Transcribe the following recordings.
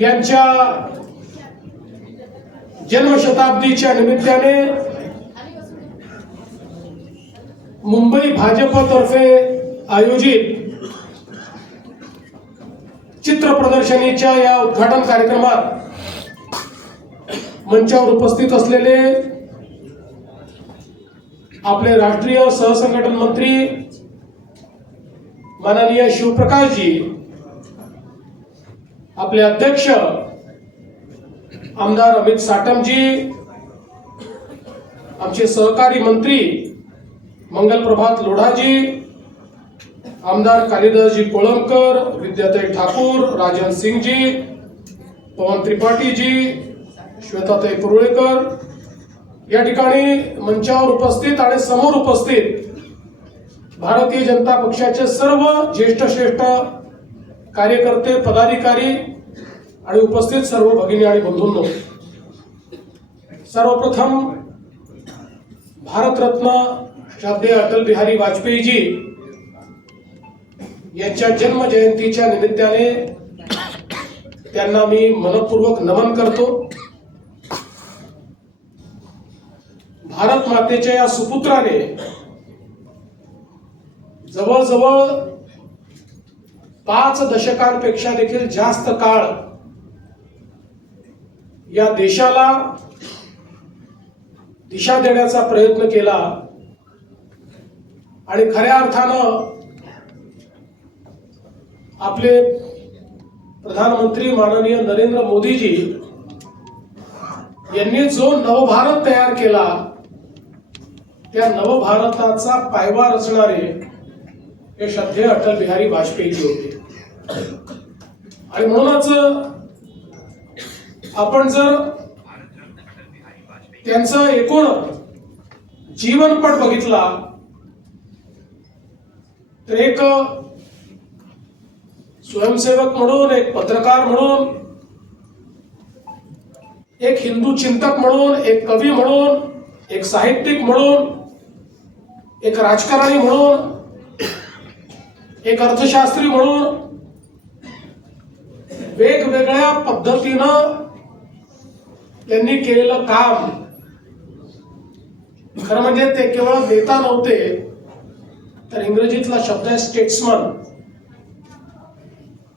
यांच्या जन्मशताब्दीच्या निमित्ताने मुंबई भाजपतर्फे आयोजित चित्र प्रदर्शनीच्या या उद्घाटन कार्यक्रमात मंचावर उपस्थित असलेले आपले राष्ट्रीय सहसंघटन मंत्री माननीय शिवप्रकाशजी, आपले अध्यक्ष आमदार अमित साटमजी, आमचे सहकारी मंत्री मंगलप्रभात लोढाजी, आमदार कालिदासजी कोळंबकर, विद्याताई ठाकूर, राजन सिंगजी, पवन त्रिपाठीजी, श्वेताताई पुरळेकर, या ठिकाणी मंचावर उपस्थित आणि समोर उपस्थित भारतीय जनता पक्षाचे सर्व ज्येष्ठ श्रेष्ठ कार्यकर्ते, पदाधिकारी आणि उपस्थित सर्व भगिनी आणि बंधूंनो, सर्वप्रथम भारतरत्न श्रद्धेय अटल बिहारी वाजपेयीजी यांच्या जन्म जयंतीच्या निमित्ताने त्यांना मी मनपूर्वक नमन करतो। भारत मातेच्या या सुपुत्राने जवळजवळ 5 दशकांपेक्षा देखील जास्त काळ या देशाला दिशा देण्याचा प्रयत्न केला आणि खऱ्या अर्थानं आपले प्रधानमंत्री माननीय नरेंद्र मोदीजी यांनी जो नवभारत तयार केला, त्या नवभारताचा पायवा रचणारे हे श्रद्धेय अटल बिहारी वाजपेयीजी होते। आणि म्हणूनच आपण जर त्यांचं एकूण जीवनपट बघितला तर एक स्वयंसेवक म्हणून, एक पत्रकार म्हणून, एक हिंदू चिंतक म्हणून, एक कवी म्हणून, एक साहित्यिक म्हणून, एक राजकारणी म्हणून, एक अर्थशास्त्री म्हणून वेगवेगळ्या पद्धतीनं त्यांनी केलेलं काम, खरं म्हणजे ते केवळ नेता नव्हते, तर इंग्रजीतला शब्द आहे स्टेट्समन।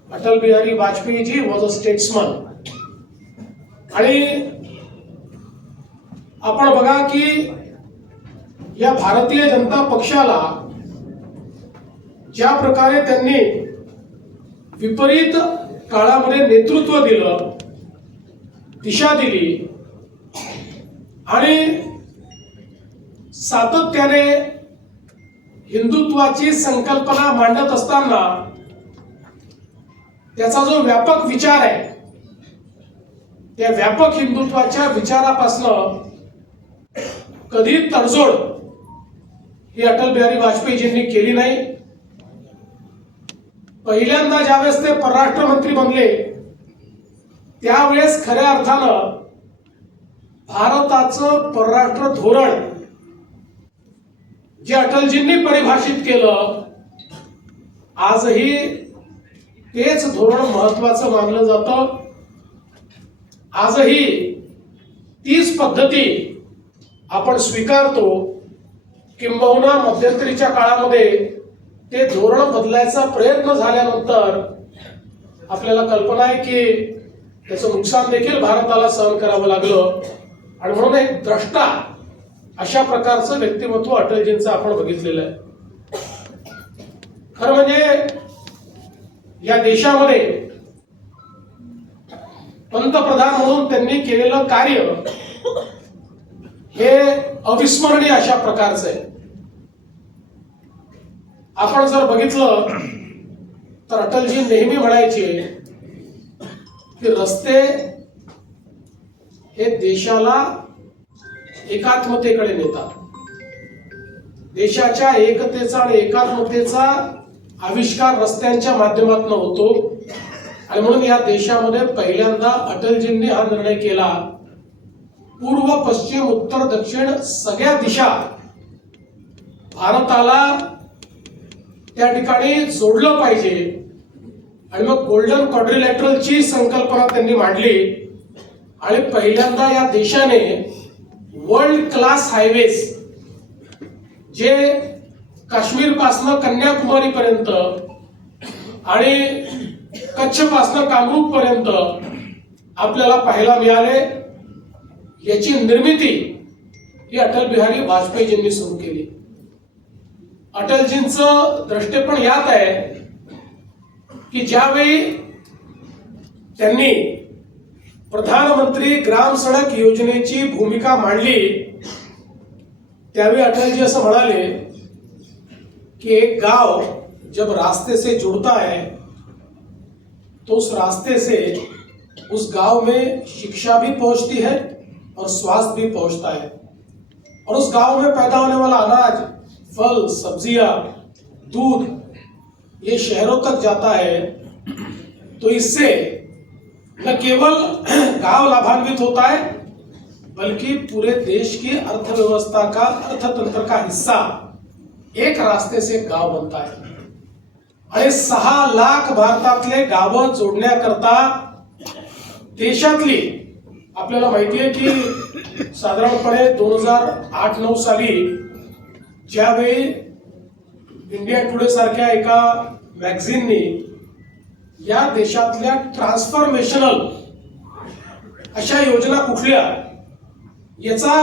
अटल बिहारी वाजपेयीजी वॉज अ स्टेट्समन। आणि आपण बघा की या भारतीय जनता पक्षाला ज्या प्रकारे त्यांनी विपरीत काळामध्ये नेतृत्व दिलं, दिशा दिली आणि सातत्याने हिंदुत्वाची संकल्पना मांडत असताना त्याचा जो व्यापक विचार आहे, त्या व्यापक हिंदुत्वाच्या विचारापासून कधी तडजोड ही अटल बिहारी वाजपेयीजींनी केली नाही। पहिल्यांदा ज्यावेळेस ते परराष्ट्र मंत्री बनले त्यावेळेस खऱ्या अर्थानं भारताचं परराष्ट्र धोरण जे अटलजींनी परिभाषित केलं, आजही तेच धोरण महत्वाचं मानलं जातं। आजही तीच पद्धती आपण स्वीकारतो, किंबहुना मध्यंतरीच्या काळामध्ये ते धोरण बदलायचा प्रयत्न झाल्यानंतर आपल्याला कल्पना आहे की त्याचं नुकसान देखील भारताला सहन करावं लागलं। आणि म्हणून एक द्रष्टा अशा प्रकारचं व्यक्तिमत्व अटलजींचं आपण बघितलेलं आहे। खरं म्हणजे या देशामध्ये पंतप्रधान म्हणून त्यांनी केलेलं कार्य हे अविस्मरणीय अशा प्रकारचं आहे। आपण जर बघितलं तर अटलजी नेहमी म्हणायचे की रस्ते हे देशाला एकात्मतेकडे नेतात, देशाच्या एकतेचा आणि एकात्मतेचा आविष्कार रस्त्यांच्या माध्यमातून होतो। आणि म्हणून या देशामध्ये पहिल्यांदा अटलजींनी हा निर्णय केला, पूर्व पश्चिम उत्तर दक्षिण सगळ्या दिशा भारताला त्या ठिकाणी जोडलं पाहिजे आणि मग गोल्डन क्वाड्रिलॅटरलची संकल्पना त्यांनी मांडली आणि पहिल्यांदा या देशाने वर्ल्ड क्लास हायवेज जे काश्मीर पासनं कन्याकुमारी पर्यंत आणि कच्छ पासनं कामरूप पर्यंत आपल्याला पाहायला मिळाले, याची निर्मिती ही अटल बिहारी वाजपेयीजींनी सुरू केली. अटलजींचं दृष्टिकोन यात आहे की ज्यावेळी त्यांनी प्रधानमंत्री ग्राम सडक योजनेची भूमिका मांडली त्यावेळी अटलजी असं म्हणाले कि एक गांव जब रास्ते से जुड़ता है तो उस रास्ते से उस गांव में शिक्षा भी पहुंचती है और स्वास्थ्य भी पहुंचता है, और उस गांव में पैदा होने वाला अनाज, फल, सब्जियां, दूध ये शहरों तक जाता है. तो इससे न केवल गांव लाभान्वित होता है बल्कि पूरे देश की अर्थव्यवस्था का, अर्थतंत्र का हिस्सा एक रास्ते से गांव बनता है. आणि 6 लाख भारतातले गावं जोडण्याकरता देशातली, आपल्याला माहिती आहे की साधारणपणे 2008-9 साली ज्यावेळी इंडिया टुडे सारख्या एका मॅगझिननी या देशातल्या ट्रान्सफॉर्मेशनल अशा योजना कुठल्या याचा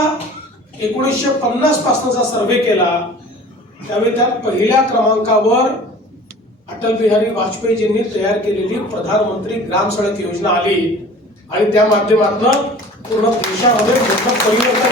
1950 पासूनचा सर्वे केला, त्यावेळी त्यात पहिल्या क्रमांकावर अटल बिहारी वाजपेयीजींनी तयार केलेली प्रधानमंत्री ग्राम सडक योजना आली आणि त्या माध्यमातून पूर्ण देशामध्ये मोठं परिवर्तन